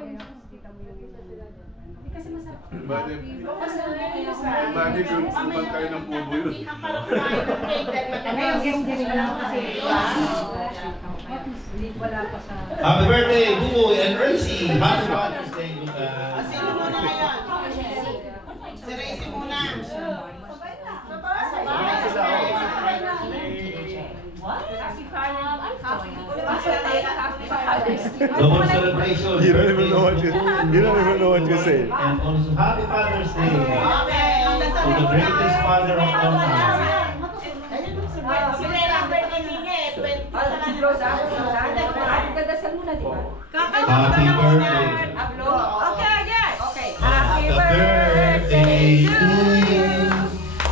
Kita mo yung kasi masarap. Bakit kung kayo ng pubo yun? Wala pa sa... Happy birthday, Buboy and Racy! Happy Father's Day, Lucas! Sino muna ngayon? Si Racy muna. Double celebration. You don't even know what you say. And also Happy Father's Day to the greatest father of all time. Happy birthday. Happy birthday to you.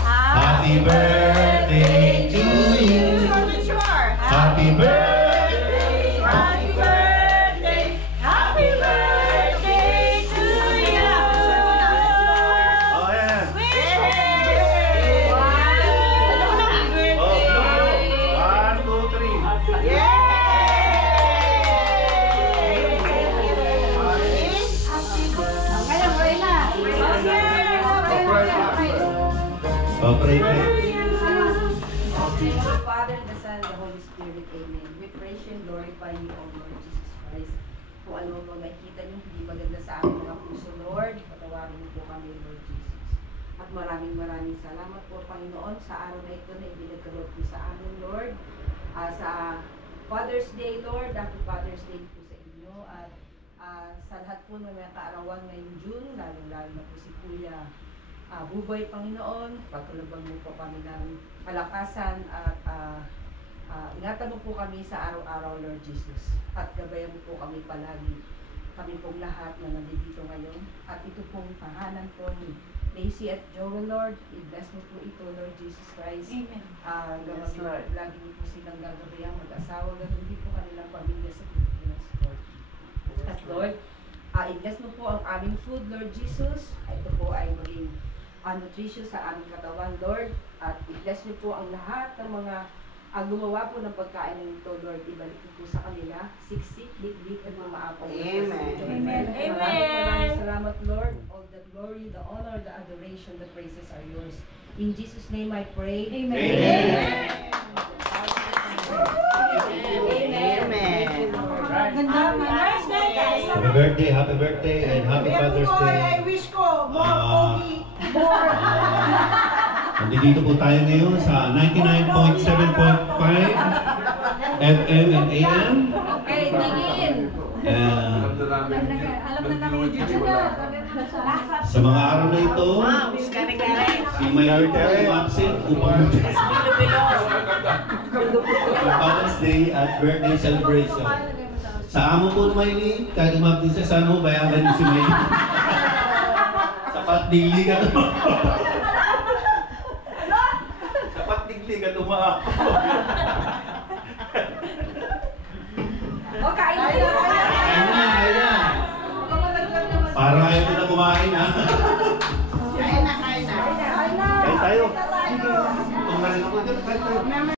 Happy birthday to you. Happy birthday. Happy birthday. Happy birthday to you. Oh, yeah. One, two, three. Oh, pray, pray. Father, the Son, the Holy Spirit, Amen. We praise you and glorify you, O Lord Jesus Christ. Kung ano mo nakikita niyo, hindi maganda sa aming mga puso, Lord, patawarin niyo po kami, Lord Jesus. At maraming salamat po, Panginoon, sa araw na ito na ibinagkaloob po sa amin, Lord. Sa Father's Day, Lord, Happy Father's Day po sa inyo. At sa lahat po ng mga kaarawan ngayong June, lalo-lalo na po si Kuya Buboy, Panginoon, patulabang mo po kami ng kalakasan at ingatan mo po kami sa araw-araw, Lord Jesus. At gabayan mo po kami palagi, kami pong lahat na nandito ngayon. At ito pong tahanan po ni Lacy at Joel, Lord. I-bless mo po ito, Lord Jesus Christ. Amen. Yes, Lord. Lagi niyo po silang gagabayang mag-asawa, ganun din po kanilang pamilya sa Pilipinas, Lord. At Lord, i-bless mo po ang aming food, Lord Jesus. Ito po ay maging nutritious sa aming katawan, Lord. At i-bless niyo po ang lahat ng mga gumawa po ng pagkain ng ito, Lord. Ibalik niyo po sa kanila, siksik, big at maapang. Amen. Amen. Maraming salamat, Lord. All the glory, the honor, the adoration, the praises are yours. In Jesus' name I pray. Amen. Amen. Happy birthday, and happy Father's Day. I wish ko more pogi. More. Nandito po tayo ngayon sa 99.7.5 FM and AM. Okay, tingin. And Alam na namin yung sa mga araw na ito, si Mayor po ay absent upang Father's Day at birthday celebration. Sa amo po naman yun, kahit umabdin siya, sana mo bayagan niyo si Mayor. Sapat digli ka Sapat digli ka tumaak. O, kain